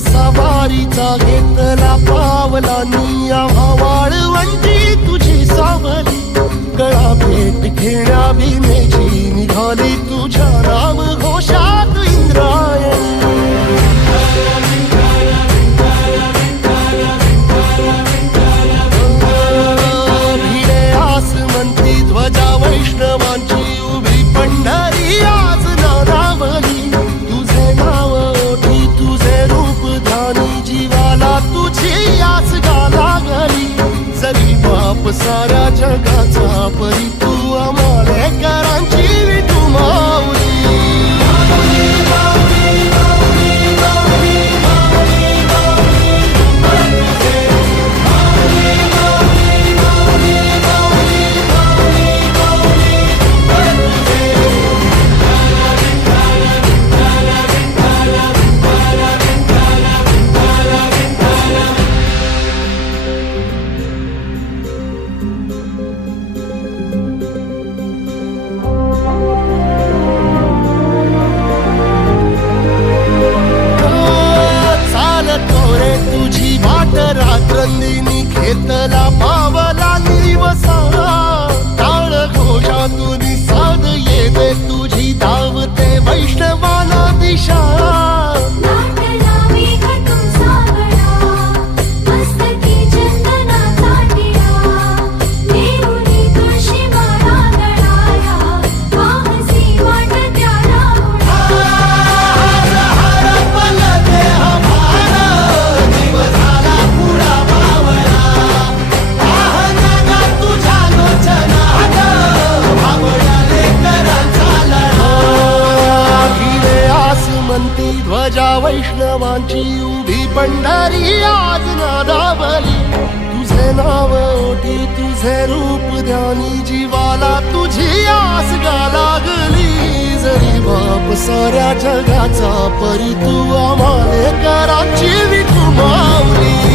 सवारीचा घेतला पावलांनी आम्हा वाळवंटी तुझी सावली गळा भेट घेण्या भीमेची निघाली तुझ्या नाम घोषात इंद्रायणी भिडे आसमंती ध्वजा वैष्णवांची उभी पंढरी आज नानावली तुझे नाव ओठी तुझे रूप ध्यानी जीवाला तुझी आस गा लागली जरी बाप साऱ्या जगाचा परी तू आमालेकरांची विठू माऊली रात्रंदिनी घेतला पावला निवसा टाळ घोषातून साध येते तुझी धावते वैष्णवाला दिशा ध्वजा वैष्णवांची उभी पंढरी आज नादावली तुझे नाव ओठी तुझे रूप ध्यानी जीवाला तुझी आस गा लागली जरी बाप साऱ्या जगाचा परी तू आमालेकरांची विठू माऊली